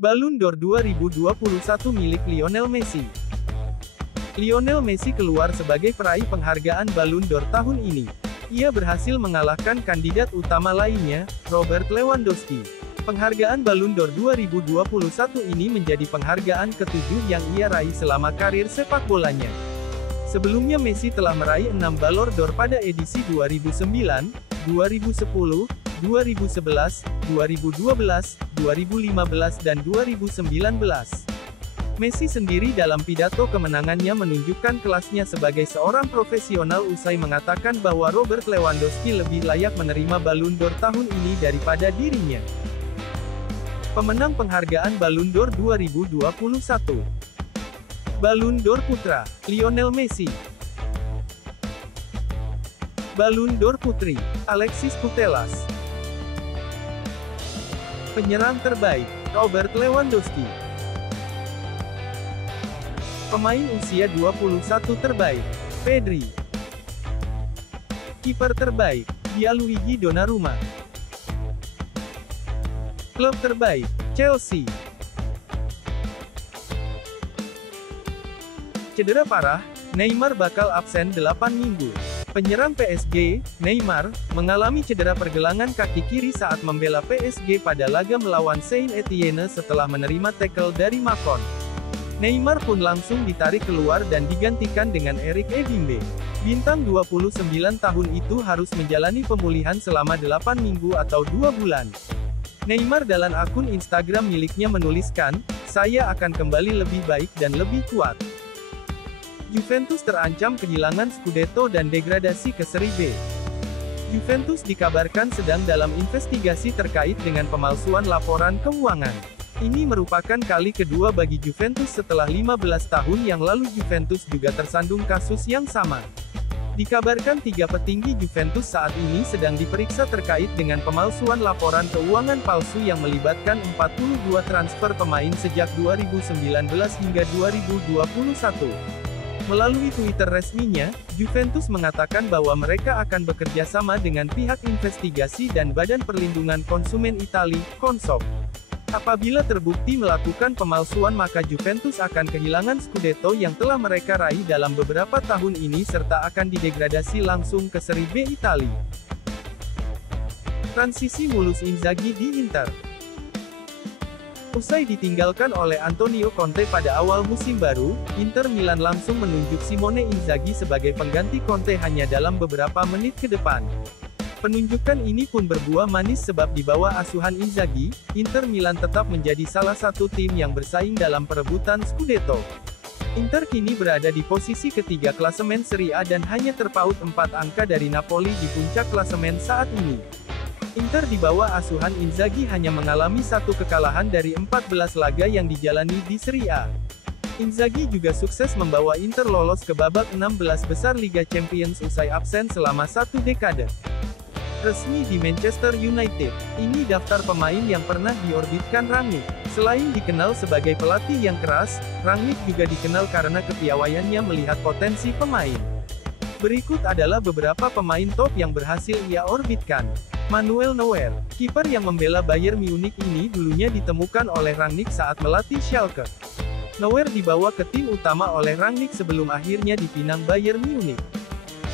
Ballon d'Or 2021 milik Lionel Messi. Lionel Messi keluar sebagai peraih penghargaan Ballon d'Or tahun ini. Ia berhasil mengalahkan kandidat utama lainnya, Robert Lewandowski. Penghargaan Ballon d'Or 2021 ini menjadi penghargaan ke-7 yang ia raih selama karir sepak bolanya. Sebelumnya Messi telah meraih 6 Ballon d'Or pada edisi 2009, 2010, 2011, 2012, 2015 dan 2019. Messi sendiri dalam pidato kemenangannya menunjukkan kelasnya sebagai seorang profesional usai mengatakan bahwa Robert Lewandowski lebih layak menerima Ballon d'Or tahun ini daripada dirinya. Pemenang penghargaan Ballon d'Or 2021. Ballon d'Or Putra, Lionel Messi. Ballon d'Or Putri, Alexis Putellas. Penyerang terbaik, Robert Lewandowski. Pemain usia 21 terbaik, Pedri. Kiper terbaik, Gianluigi Donnarumma. Klub terbaik, Chelsea. Cedera parah, Neymar bakal absen 8 minggu. Penyerang PSG, Neymar, mengalami cedera pergelangan kaki kiri saat membela PSG pada laga melawan Saint Etienne setelah menerima tackle dari Macron. Neymar pun langsung ditarik keluar dan digantikan dengan Eric Ebimbe. Bintang 29 tahun itu harus menjalani pemulihan selama 8 minggu atau 2 bulan. Neymar dalam akun Instagram miliknya menuliskan, "Saya akan kembali lebih baik dan lebih kuat." Juventus terancam kehilangan Scudetto dan degradasi ke Serie B. Juventus dikabarkan sedang dalam investigasi terkait dengan pemalsuan laporan keuangan. Ini merupakan kali kedua bagi Juventus setelah 15 tahun yang lalu Juventus juga tersandung kasus yang sama. Dikabarkan 3 petinggi Juventus saat ini sedang diperiksa terkait dengan pemalsuan laporan keuangan palsu yang melibatkan 42 transfer pemain sejak 2019 hingga 2021. Melalui Twitter resminya, Juventus mengatakan bahwa mereka akan bekerja sama dengan pihak investigasi dan Badan Perlindungan Konsumen Italia, Consob. Apabila terbukti melakukan pemalsuan maka Juventus akan kehilangan Scudetto yang telah mereka raih dalam beberapa tahun ini serta akan didegradasi langsung ke Serie B Italia. Transisi mulus Inzaghi di Inter. Usai ditinggalkan oleh Antonio Conte pada awal musim baru, Inter Milan langsung menunjuk Simone Inzaghi sebagai pengganti Conte hanya dalam beberapa menit ke depan. Penunjukan ini pun berbuah manis sebab di bawah asuhan Inzaghi, Inter Milan tetap menjadi salah satu tim yang bersaing dalam perebutan Scudetto. Inter kini berada di posisi ketiga klasemen Serie A dan hanya terpaut 4 angka dari Napoli di puncak klasemen saat ini. Inter di bawah asuhan Inzaghi hanya mengalami 1 kekalahan dari 14 laga yang dijalani di Serie A. Inzaghi juga sukses membawa Inter lolos ke babak 16 besar Liga Champions usai absen selama 1 dekade. Resmi di Manchester United, ini daftar pemain yang pernah diorbitkan Rangnick. Selain dikenal sebagai pelatih yang keras, Rangnick juga dikenal karena kepiawaiannya melihat potensi pemain. Berikut adalah beberapa pemain top yang berhasil ia orbitkan. Manuel Neuer, kiper yang membela Bayern Munich ini dulunya ditemukan oleh Rangnick saat melatih Schalke. Neuer dibawa ke tim utama oleh Rangnick sebelum akhirnya dipinang Bayern Munich.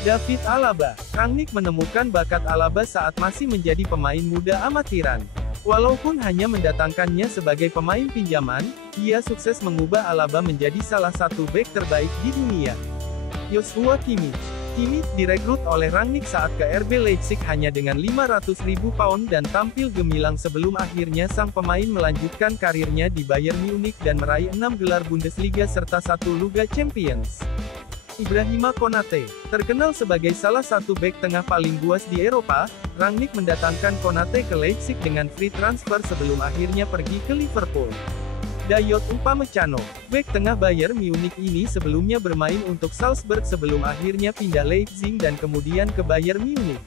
David Alaba, Rangnick menemukan bakat Alaba saat masih menjadi pemain muda amatiran. Walaupun hanya mendatangkannya sebagai pemain pinjaman, ia sukses mengubah Alaba menjadi salah satu bek terbaik di dunia. Joshua Kimmich direkrut oleh Rangnick saat ke RB Leipzig hanya dengan 500.000 pound dan tampil gemilang sebelum akhirnya sang pemain melanjutkan karirnya di Bayern Munich dan meraih 6 gelar Bundesliga serta 1 Liga Champions. Ibrahima Konate, terkenal sebagai salah satu bek tengah paling buas di Eropa, Rangnick mendatangkan Konate ke Leipzig dengan free transfer sebelum akhirnya pergi ke Liverpool. Dayot Upamecano, bek tengah Bayern Munich ini sebelumnya bermain untuk Salzburg sebelum akhirnya pindah Leipzig dan kemudian ke Bayern Munich.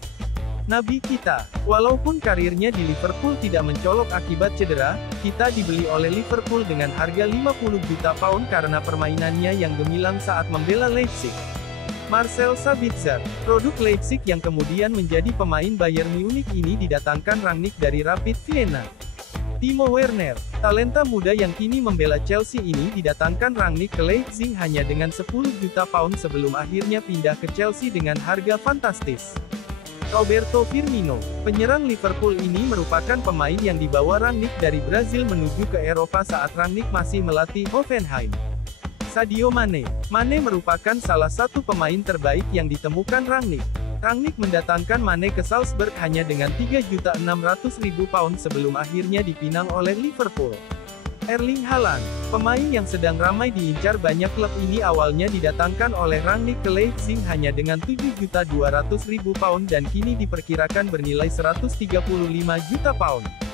Naby Keita, walaupun karirnya di Liverpool tidak mencolok akibat cedera, Keita dibeli oleh Liverpool dengan harga 50 juta pound karena permainannya yang gemilang saat membela Leipzig. Marcel Sabitzer, produk Leipzig yang kemudian menjadi pemain Bayern Munich ini didatangkan Rangnick dari Rapid Vienna. Timo Werner, talenta muda yang kini membela Chelsea ini didatangkan Rangnick ke Leipzig hanya dengan 10 juta pound sebelum akhirnya pindah ke Chelsea dengan harga fantastis. Roberto Firmino, penyerang Liverpool ini merupakan pemain yang dibawa Rangnick dari Brazil menuju ke Eropa saat Rangnick masih melatih Hoffenheim. Sadio Mane merupakan salah satu pemain terbaik yang ditemukan Rangnick. Rangnick mendatangkan Mane ke Salzburg hanya dengan 3.600.000 pound sebelum akhirnya dipinang oleh Liverpool. Erling Haaland, pemain yang sedang ramai diincar banyak klub ini awalnya didatangkan oleh Rangnick ke Leipzig hanya dengan 7.200.000 pound dan kini diperkirakan bernilai 135 juta pound.